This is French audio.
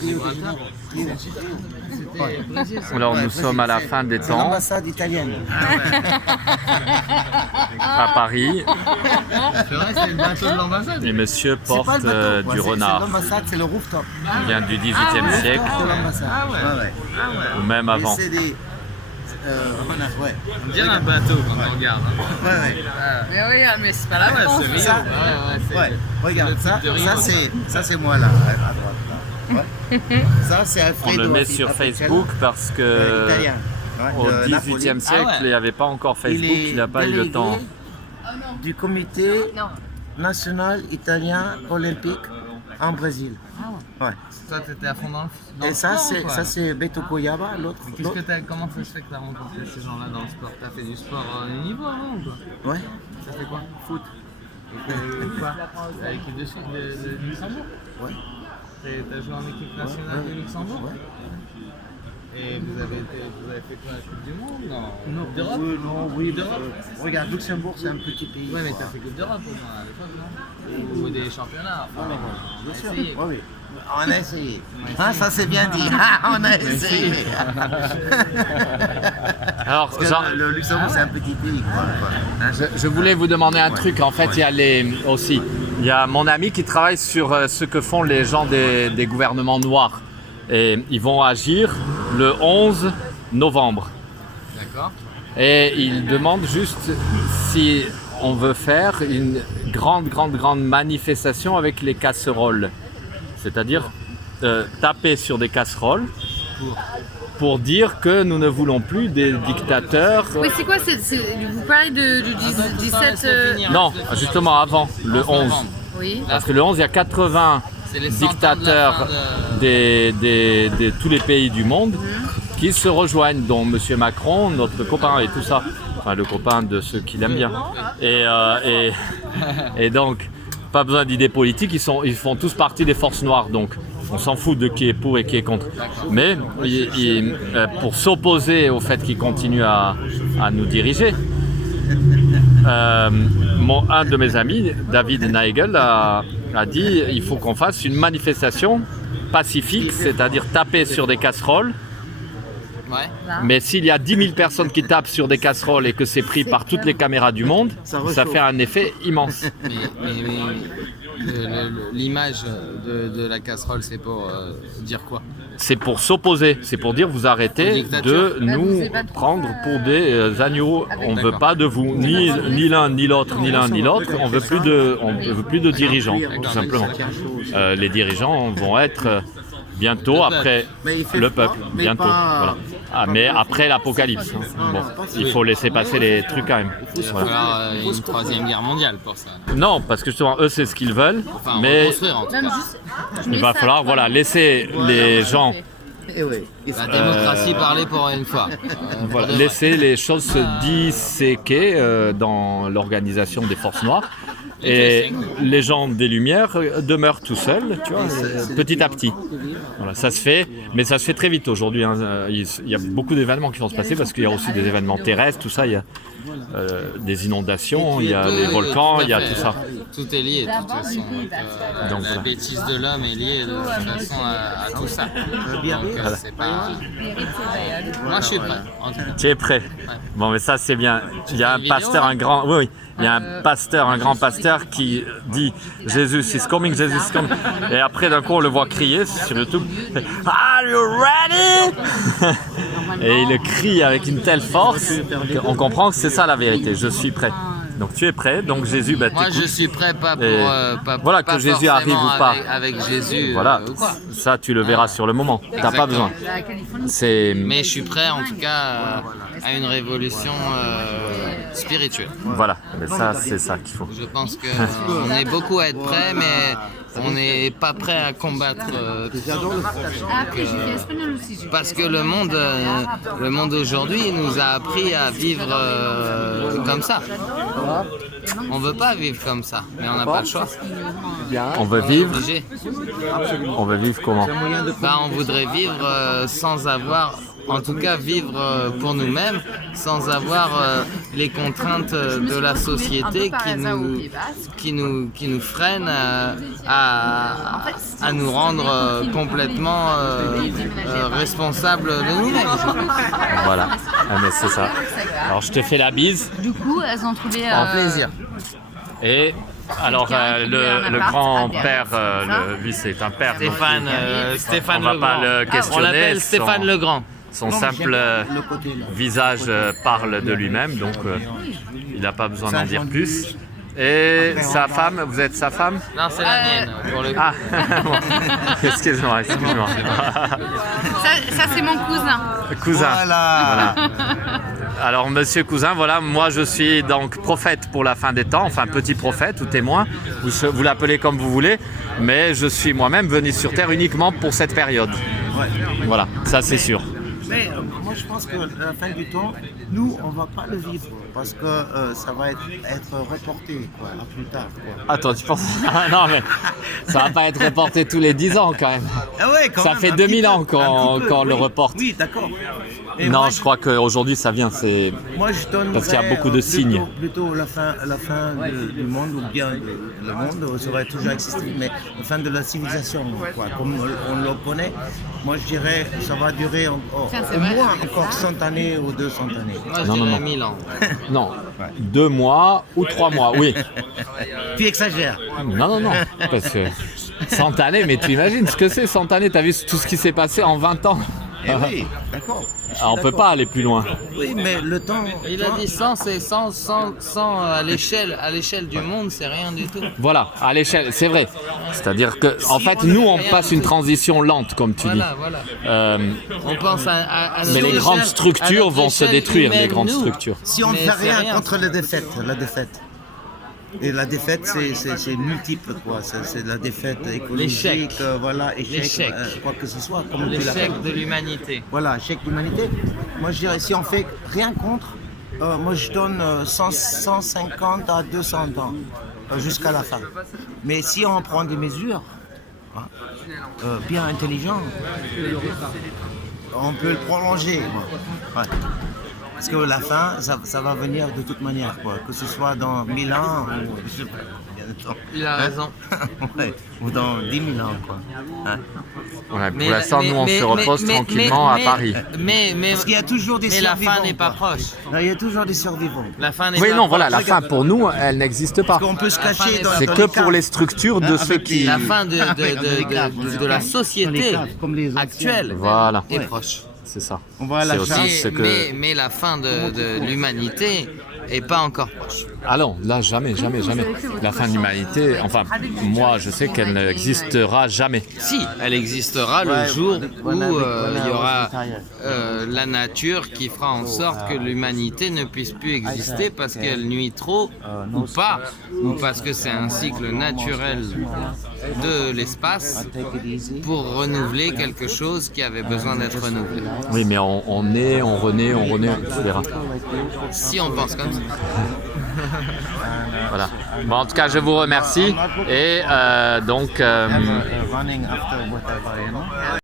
Gibraltar. C'était Brésil. Alors nous sommes à la fin des C'est temps, l'ambassade italienne. à Paris, C'est vrai, c'est le bateau de l'ambassade. et monsieur C'est pas porte le bateau, du c'est renard. l'ambassade, c'est le rooftop Il vient du XVIIIe siècle, de l'ambassade. Ah ouais. Ouais, ouais. ou même Et avant. c'est des... ouais. On dirait un bateau quand on regarde. Ouais, ouais. Mais regarde, mais c'est pas la Ah ouais, France. c'est Rio. Ça- Ouais, regarde, le ça, type de Rio, ça c'est moi là, à droite. Là. Ouais. Ça c'est On Alfredo. le met sur Facebook parce que Italien. Ouais, au de Napoli. XVIIIe siècle, Ah ouais. il n'y avait pas encore Facebook, il n'a pas eu le délégué temps. Du comité national italien olympique en Brésil. Ouais. Toi, t'étais à fond dans le Et ça sport, quoi. c'est Beto Koyaba, l'autre. Comment ça se fait que t'as rencontré ces gens-là dans le sport? T'as fait du sport au niveau avant ou quoi? Ouais. Ça fait quoi? Foot. Et quoi? À l'équipe de Luxembourg? Ouais. T'as joué en équipe nationale de Luxembourg? Ouais. Et vous avez fait quoi? La Coupe du Monde? Non. Coupe d'Europe? Oui, d'Europe. regarde, Luxembourg c'est un petit pays. Ouais, mais t'as fait Coupe d'Europe au moins à l'époque, non? Ou des championnats? Enfin, Bien sûr. essayé. Ouais, oui. On a essayé. Ah, ça c'est bien dit. Ah, on a essayé. Alors, Parce que Jean, le Luxembourg c'est un petit pays. Quoi. Hein? je voulais vous demander un truc. En fait, il y a il y a mon ami qui travaille sur ce que font les gens des gouvernements noirs. Et ils vont agir le 11 novembre. D'accord. Et il demande juste si on veut faire une grande manifestation avec les casseroles. C'est-à-dire taper sur des casseroles pour dire que nous ne voulons plus des dictateurs. Oui, c'est quoi vous parlez du 17... Non, justement avant, le 11. Oui. Parce que le 11, il y a 80 C'est les 100 ans de la dictateurs fin de- de tous les pays du monde qui se rejoignent, dont M. Macron, notre copain et tout ça. Enfin, le copain de ceux qui l'aiment bien. Et donc, pas besoin d'idées politiques, ils font tous partie des forces noires. Donc, on s'en fout de qui est pour et qui est contre. Mais pour s'opposer au fait qu'ils continuent à nous diriger, un de mes amis, David Nagel, a dit il faut qu'on fasse une manifestation pacifique, c'est-à-dire taper sur des casseroles. Ouais. Mais s'il y a 10 000 personnes qui tapent sur des casseroles et que c'est pris par toutes les caméras du monde, ça fait un effet immense. L'image de la casserole, c'est pour dire quoi? C'est pour s'opposer, c'est pour dire vous arrêtez de nous prendre pour des agneaux. On ne veut pas de vous, ni l'un ni l'autre, ni l'un ni l'autre. On veut plus de dirigeants, tout simplement. Les dirigeants vont être bientôt après le peuple, bientôt. Voilà. Ah, mais après l'apocalypse. Bon, il faut laisser passer les trucs quand même. Il va falloir une troisième guerre mondiale pour ça. Non, parce que justement, eux, c'est ce qu'ils veulent. Enfin, Mais reconstruire en tout cas. il va falloir laisser les gens, Et oui. La démocratie parler pour une fois. laisser les choses se disséquer dans l'organisation des forces noires. Et les gens des Lumières demeurent tout seuls, tu vois, petit à petit. Voilà, ça se fait, mais ça se fait très vite aujourd'hui. Hein. Il y a beaucoup d'événements qui vont se passer parce qu'il y a aussi des événements terrestres, tout ça. Il y a des inondations, il y a des volcans, il y a tout ça. Tout est lié de toute façon. Donc, la voilà. bêtise de l'homme est liée de toute façon à tout ça. Donc c'est pas. Moi je suis prêt. En tout cas. Tu es prêt? Bon, mais ça c'est bien. Il y a un pasteur, un grand. Oui, oui. Il y a un grand pasteur qui dit Jesus is coming, Jesus is coming. Et après d'un coup on le voit crier sur YouTube. Are you ready? Et il le crie avec une telle force qu'on comprend que c'est ça la vérité. Je suis prêt. Donc tu es prêt. Donc Jésus, Moi t'écoutes. je suis prêt pas pour. Et voilà, pas que Jésus arrive forcément ou pas. Avec Jésus. Voilà. Ou quoi. Ça tu le verras sur le moment. T'as pas besoin. C'est. Mais je suis prêt en tout cas à une révolution spirituelle. Voilà. Mais ça c'est ça qu'il faut. Je pense qu'on est beaucoup à être prêts, mais on n'est pas prêt à combattre. Après, j'ai fait espagnol aussi. Parce que le monde aujourd'hui nous a appris à vivre comme ça. On veut pas vivre comme ça, mais on n'a pas le choix. On veut vivre. Obligé. On veut vivre comment? On voudrait vivre sans avoir en tout cas vivre pour nous-mêmes sans avoir les contraintes de la société qui nous freinent à nous rendre complètement responsables de nous-mêmes. Voilà, ah, mais c'est ça. Alors je te fais la bise. Du coup, elles ont trouvé. En plaisir. Et alors le grand-père, lui c'est un père. Donc, Stéphane on va le pas Grand. le questionner. On l'appelle Stéphane le Grand. Son simple visage parle de lui-même, donc il n'a pas besoin d'en dire plus. Et sa femme, vous êtes sa femme? Non, c'est la mienne. Pour le coup. Ah, bon. Excuse-moi. Ça c'est mon cousin. Cousin. Voilà. Alors, monsieur Cousin, voilà, moi je suis donc prophète pour la fin des temps, enfin petit prophète ou témoin, vous l'appelez comme vous voulez, mais je suis moi-même venu sur Terre uniquement pour cette période. Ouais. Voilà, ça c'est sûr. Mais moi je pense que la fin du temps, nous on va pas le vivre parce que ça va être reporté quoi, à plus tard. Quoi. Attends, tu penses? Ah, non, mais ça va pas être reporté tous les 10 ans quand même. Ah ouais, quand Ça même, fait un 2000 petit ans peu, qu'on le oui. reporte. Oui, d'accord. Et Non, moi, je crois qu'aujourd'hui ça vient, c'est Moi, je donnerais parce qu'il y a beaucoup de signes. Plutôt la fin du monde, ou bien le monde serait toujours existé, mais la fin de la civilisation, quoi, comme on le connaît. Moi, je dirais ça va durer au moins encore 100 années ou 200 années. Moi, je Non, dirais non. 1000 ans. non, 2 mois ou 3 mois, oui. Tu exagères. Non, parce que 100 années, mais tu imagines ce que c'est 100 années, t'as vu tout ce qui s'est passé en 20 ans? Eh oui, d'accord. Alors, on peut pas aller plus loin. Oui, mais le temps. Il a dit 100, c'est 100 à l'échelle du monde, c'est rien du tout. Voilà, à l'échelle, c'est vrai. C'est-à-dire que, en fait, nous, on passe une transition lente, comme tu dis. Voilà. On pense à Mais les notre grandes échelle- structures à notre vont se échelle détruire, les humaine, grandes nous. structures. Si on ne Mais fait c'est rien rien. contre la défaite. Et la défaite, c'est multiple, quoi. C'est la défaite écologique, L'échec. Voilà, échec, L'échec. quoi que ce soit. Comme tu L'échec l'appelles. de l'humanité. Voilà, échec d'humanité. Moi, je dirais, si on fait rien contre, moi, je donne 150 à 200 ans jusqu'à la fin. Mais si on prend des mesures hein, bien intelligentes, on peut le prolonger. Ouais. Parce que la fin, ça va venir de toute manière, quoi. Que ce soit dans 1000 ans ou je sais pas combien de temps. Il a raison. Ouais, ou dans 10 000 ans, quoi. Hein. Ouais, pour l'instant, nous, on se repose tranquillement à Paris. Mais Parce qu'il y a toujours des la survivants. fin n'est pas quoi. proche. Non, il y a toujours des survivants. La fin n'est Oui, pas non, proche. voilà, la fin pour nous, elle n'existe pas. Parce qu'on peut se La fin cacher n'est dans pas- C'est dans que les pour caves. les structures de Hein, ceux avec qui. La fin de la Dans société les caves, comme les anciens. actuelle Voilà, est Ouais. proche. c'est ça. On va à la C'est aussi chasse. ce que. Mais la fin de l'humanité est pas encore proche. Ah non, là, jamais. La fin de l'humanité, enfin, moi, je sais qu'elle n'existera jamais. Si, elle existera le Ouais, jour où voilà, il y aura voilà. la nature qui fera en sorte que l'humanité ne puisse plus exister parce qu'elle nuit trop ou pas, ou parce que c'est un cycle naturel de l'espace pour renouveler quelque chose qui avait besoin d'être renouvelé. Oui, mais on naît, on renaît, tu verras. Si on pense comme ça. Voilà. Bon, en tout cas, je vous remercie. Et donc. Running after whatever, you know.